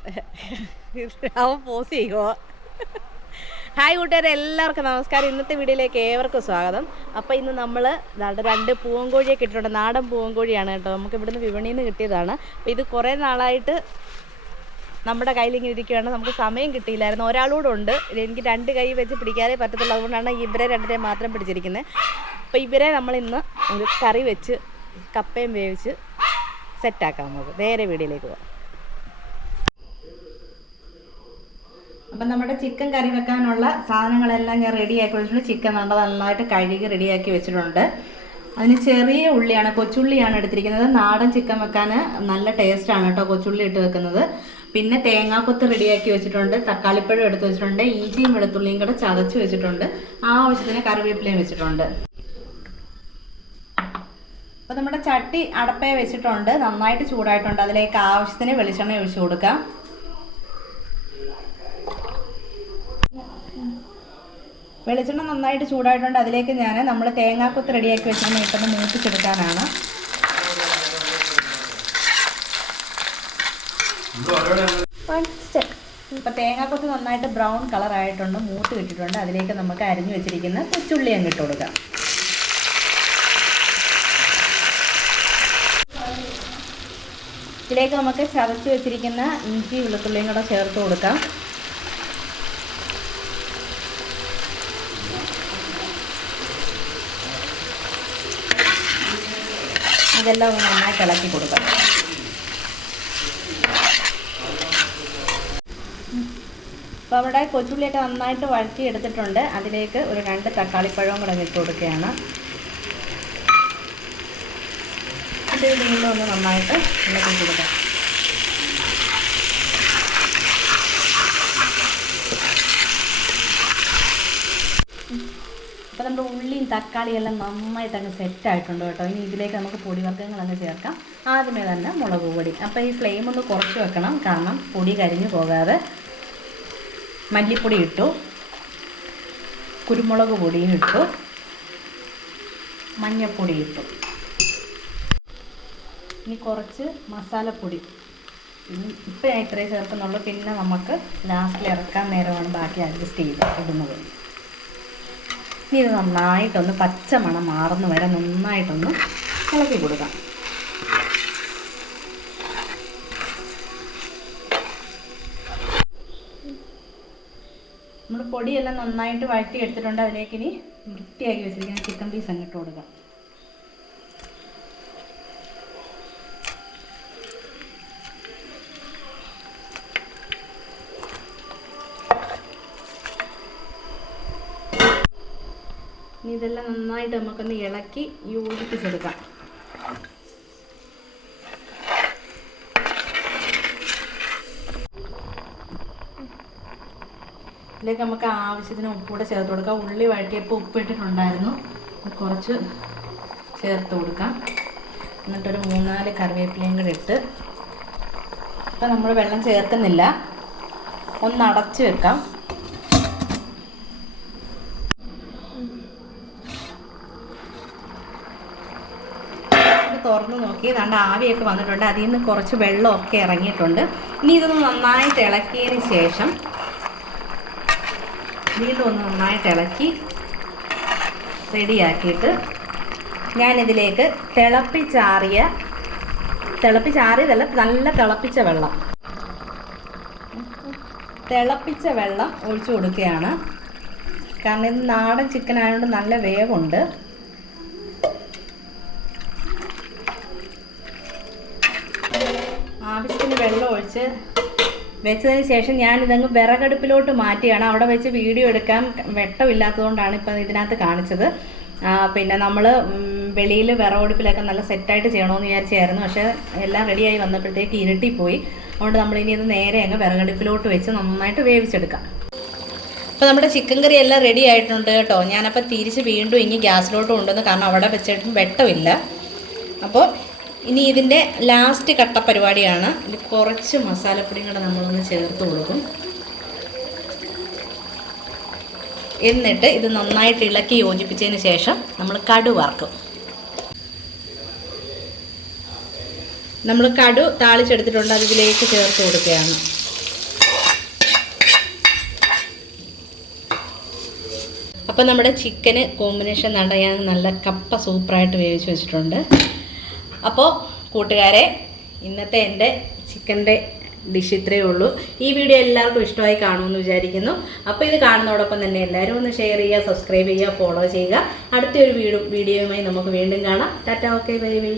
അവൻ പോസ് ചെയ്യുമോ ഹായ് കൂട്ടുകാരെ എല്ലാവർക്കും നമസ്കാരം. ഇന്നത്തെ വീഡിയോയിലേക്ക് ഏവർക്കും സ്വാഗതം. അപ്പോൾ ഇന്ന് നമ്മൾ രണ്ട് പൂവൻകോഴിയെ കിട്ടിയിട്ടുണ്ട്. നാടൻ പൂവൻകോഴിയാണ് കേട്ടോ. നമുക്ക് ഇവിടുന്ന് വിപണിയിൽ നിന്ന് കിട്ടിയതാണ്. അപ്പോൾ ഇത് കുറേ നാളായിട്ട് നമ്മുടെ കയ്യിൽ ഇങ്ങനെ ഇരിക്കുകയാണ് നമുക്ക് സമയം കിട്ടിയില്ലായിരുന്നു. ഒരാളൂടെ ഉണ്ട്. എനിക്ക് രണ്ട് കൈ വെച്ച് പിടിക്കാനേ പറ്റത്തുള്ളൂ. അതുകൊണ്ടാണ് ഇവരെ രണ്ടിനെ മാത്രം പിടിച്ചിരിക്കുന്നത് അപ്പോൾ ഇവരെ നമ്മൾ ഇന്ന് ഒരു കറി വെച്ച് കപ്പയും വേവിച്ച് സെറ്റാക്കാം നമുക്ക്. നേരെ വീഡിയോയിലേക്ക് പോകാം അപ്പം നമ്മുടെ ചിക്കൻ കറി വെക്കാനുള്ള സാധനങ്ങളെല്ലാം ഞാൻ റെഡി ആക്കി വെച്ചിട്ടുണ്ട്. ചിക്കൻ നമ്മൾ നന്നായിട്ട് കഴുകി റെഡിയാക്കി വെച്ചിട്ടുണ്ട്. അതിന് ചെറിയ ഉള്ളിയാണ് കൊച്ചുള്ളിയാണ് എടുത്തിരിക്കുന്നത്. നാടൻ ചിക്കൻ വെക്കാൻ നല്ല ടേസ്റ്റാണ് കേട്ടോ കൊച്ചുള്ളി ഇട്ട് വെക്കുന്നത്. പിന്നെ തേങ്ങാക്കൊത്ത് റെഡിയാക്കി വെച്ചിട്ടുണ്ട്. തക്കാളിപ്പഴം എടുത്ത് വെച്ചിട്ടുണ്ട്. ഇഞ്ചിയും വെളുത്തുള്ളിയും കൂടെ ചതച്ച് വെച്ചിട്ടുണ്ട്. ആവശ്യത്തിന് കറിവേപ്പിലയും വെച്ചിട്ടുണ്ട്. അപ്പോൾ നമ്മുടെ ചട്ടി അടപ്പേ വെച്ചിട്ടുണ്ട്. നന്നായിട്ട് ചൂടായിട്ടുണ്ട്. അതിലേക്ക് ആവശ്യത്തിന് വെളിച്ചെണ്ണ ഒഴിച്ചു കൊടുക്കാം. വെളിച്ചെണ്ണ നന്നായിട്ട് ചൂടായിട്ടുണ്ട്. അതിലേക്ക് ഞാൻ നമ്മൾ തേങ്ങാക്കൊത്ത് റെഡിയാക്കി വെച്ചിരുന്ന ഇപ്പം മൂപ്പിച്ചെടുക്കാനാണ്. ഇപ്പൊ തേങ്ങാക്കൊത്ത് നന്നായിട്ട് ബ്രൗൺ കളർ ആയിട്ടുണ്ട് മൂത്ത് കിട്ടിയിട്ടുണ്ട്. അതിലേക്ക് നമുക്ക് അരിഞ്ഞു വെച്ചിരിക്കുന്ന കൊച്ചുള്ളി അങ്ങ് ഇട്ട് കൊടുക്കാം. ഇതിലേക്ക് നമുക്ക് ചതച്ച് വെച്ചിരിക്കുന്ന ഇഞ്ചി വെളുത്തുള്ളിയും കൂടെ ചേർത്ത് കൊടുക്കാം. ഇതെല്ലാം ഒന്ന് നന്നായി ഇളക്കി കൊടുക്കാം അപ്പോൾ അവിടെ കൊച്ചുള്ളിയൊക്കെ നന്നായിട്ട് വഴറ്റി എടുത്തിട്ടുണ്ട്. അതിലേക്ക് ഒരു രണ്ട് തക്കാളിപ്പഴവും കൂടെ ഇട്ട് കൊടുക്കുകയാണ്. ഇത് വീണ്ടും ഒന്ന് നന്നായിട്ട് ഇളക്കി കൊടുക്കാം അപ്പോൾ നമ്മുടെ ഉള്ളിയും തക്കാളിയും എല്ലാം നന്നായിട്ട് അങ്ങ് സെറ്റ് ആയിട്ടുണ്ട് കേട്ടോ. ഇനി ഇതിലേക്ക് നമുക്ക് പൊടിവർഗങ്ങളൊക്കെ ചേർക്കാം. ആദ്യമേ തന്നെ മുളക് പൊടി. അപ്പോൾ ഈ ഫ്ലെയിം ഒന്ന് കുറച്ച് വെക്കണം. കാരണം പൊടി കരിഞ്ഞു പോകാതെ മല്ലിപ്പൊടി ഇട്ടു. കുരുമുളക് പൊടിയും ഇട്ടു. മഞ്ഞൾപ്പൊടി ഇട്ടു. ഇനി കുറച്ച് മസാലപ്പൊടി. ഇപ്പം ഞാൻ ഇത്രയും ചേർക്കുന്നുള്ളൂ. പിന്നെ നമുക്ക് ലാസ്റ്റിൽ ഇറക്കാൻ നേരമാണ് ബാക്കി അഡ്ജസ്റ്റ് ചെയ്ത് ഇടുന്നത്. ഇനി ഇത് നന്നായിട്ടൊന്ന് പച്ച മണം മാറുന്ന വരെ നന്നായിട്ടൊന്ന് ഇളക്കി കൊടുക്കാം. നമ്മൾ പൊടിയെല്ലാം നന്നായിട്ട് വഴറ്റി എടുത്തിട്ടുണ്ട് അതിലേക്ക് ഇനി വൃത്തിയാക്കി വെച്ചിരിക്കുന്ന ചിക്കൻ പീസ് അങ്ങോട്ട് കൊടുക്കാം. ഇനി ഇതെല്ലാം നന്നായിട്ട് നമുക്കൊന്ന് ഇളക്കി യോജിപ്പിച്ചെടുക്കാം. ഇതിലേക്ക് നമുക്ക് ആവശ്യത്തിന് ഉപ്പൂടെ ചേർത്ത് കൊടുക്കാം. ഉള്ളി വഴറ്റിയപ്പോൾ ഉപ്പിട്ടിട്ടുണ്ടായിരുന്നു കുറച്ച് ചേർത്ത് കൊടുക്കാം. എന്നിട്ടൊരു മൂന്നാൽ കറിവേപ്പിലയും കൂടെ ഇട്ട്. ഇപ്പം നമ്മൾ വെള്ളം ചേർക്കുന്നില്ല. ഒന്ന് അടച്ച് വെക്കാം. തുറന്ന് നോക്കി. നല്ല ആവിയൊക്കെ വന്നിട്ടുണ്ട്. അതിൽ നിന്ന് കുറച്ച് വെള്ളമൊക്കെ ഇറങ്ങിയിട്ടുണ്ട്. ഇനി ഇതൊന്ന് നന്നായി ഇളക്കിയതിന് ശേഷം വീണ്ടും ഒന്ന് നന്നായിട്ട് ഇളക്കി റെഡിയാക്കിയിട്ട് ഞാനിതിലേക്ക് തിളപ്പിച്ചാറിയ തിളപ്പിച്ചാറിയതല്ല നല്ല തിളപ്പിച്ച വെള്ളം. തിളപ്പിച്ച വെള്ളം ഒഴിച്ചു കൊടുക്കുകയാണ്. കാരണം ഇത് നാടൻ ചിക്കൻ ആയതുകൊണ്ട് നല്ല വേവുണ്ട്. ഒഴിച്ച് വെച്ചതിന് ശേഷം ഞാൻ ഞാനിതങ്ങ് വിറകടുപ്പിലോട്ട് മാറ്റിയാണ്. അവിടെ വെച്ച് വീഡിയോ എടുക്കാൻ വെട്ടമില്ലാത്തതുകൊണ്ടാണ് ഇപ്പം ഇതിനകത്ത് കാണിച്ചത്. പിന്നെ നമ്മൾ വെളിയിൽ വിറകടുപ്പിലൊക്കെ നല്ല സെറ്റായിട്ട് ചെയ്യണമെന്ന് വിചാരിച്ചായിരുന്നു. പക്ഷേ എല്ലാം റെഡിയായി വന്നപ്പോഴത്തേക്ക് ഇരുട്ടിപ്പോയി. അതുകൊണ്ട് നമ്മളിനി ഇത് നേരെ അങ്ങ് വിറകടുപ്പിലോട്ട് വെച്ച് നന്നായിട്ട് വേവിച്ചെടുക്കാം. അപ്പോൾ നമ്മുടെ ചിക്കൻ കറി എല്ലാം റെഡി ആയിട്ടുണ്ട് കേട്ടോ. ഞാനപ്പോൾ തിരിച്ച് വീണ്ടും ഇനി ഗ്യാസിലോട്ട് കൊണ്ടുവന്നു കാരണം അവിടെ വെച്ചിട്ടും വെട്ടമില്ല. അപ്പോൾ ഇനി ഇതിന്റെ ലാസ്റ്റ് കട്ട പരിപാടിയാണ്. ഇതിൽ കുറച്ച് മസാലപ്പൊടിയും കൂടെ നമ്മളൊന്ന് ചേർത്ത് കൊടുക്കും. എന്നിട്ട് ഇത് നന്നായിട്ട് ഇളക്കി യോജിപ്പിച്ചതിന് ശേഷം നമ്മൾ കടു വറക്കും. നമ്മൾ കടു താളിച്ചെടുത്തിട്ടുണ്ട് അത് ഇതിലേക്ക് ചേർത്ത് കൊടുക്കുകയാണ്. അപ്പോൾ നമ്മുടെ ചിക്കന് കോമ്പിനേഷൻ നടയാൻ നല്ല കപ്പ സൂപ്പറായിട്ട് വേവിച്ച് വെച്ചിട്ടുണ്ട്. അപ്പോൾ കൂട്ടുകാരെ ഇന്നത്തെ എന്റെ ചിക്കന്റെ ഡിഷ് ഇത്രയേ ഉള്ളൂ. ഈ വീഡിയോ എല്ലാവർക്കും ഇഷ്ടമായി കാണുമെന്ന് വിചാരിക്കുന്നു. അപ്പോൾ ഇത് കാണുന്നതോടൊപ്പം തന്നെ എല്ലാവരും ഒന്ന് ഷെയർ ചെയ്യുക സബ്സ്ക്രൈബ് ചെയ്യുക ഫോളോ ചെയ്യുക. അടുത്തൊരു വീഡിയോ വീഡിയോയുമായി നമുക്ക് വീണ്ടും കാണാം. Tata okay bye bye